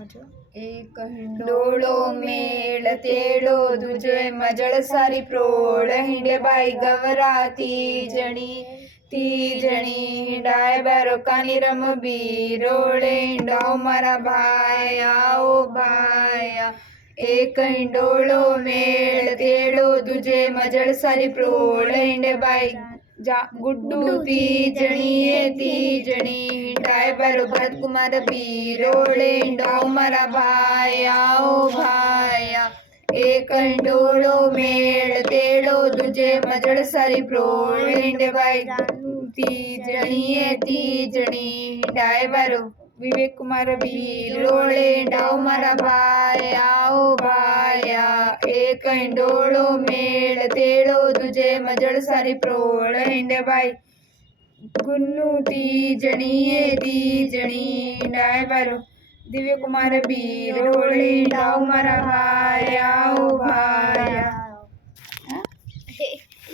एक हिंडोळो मेळ तेडो दुजे मजळ सारी प्रोळ हिंडे बाई गवरा ती जणी हिंडाय बारो कानी रम बिरोळे हिंडाओ मारा भाया ओ भाया। एक हिंडोळो मेळ तेडो दुजे मजळ सारी प्रोळ हिंडे बाई गुड्डू ती जणी हिंडाय बारो भरत कुमार बिरोळे हिंडाओ मारा भाया ओ भाया। एक हिंडोळो मेळ तेडो दुजे मजळ सारी प्रोळ हिंडे बाई ती जणी हिंडाय बारो विवेक कुमार बिरोळे हिंडाओ मारा भाया ओ भाया। एक हिंडोळो मेळ तेडो दुजे मजळ सारी प्रोळ हिंडे बाई गुन्नू ती जणी हिंडाय बारो दिव्य कुमार बिरोळे हिंडाओ मारा भाया।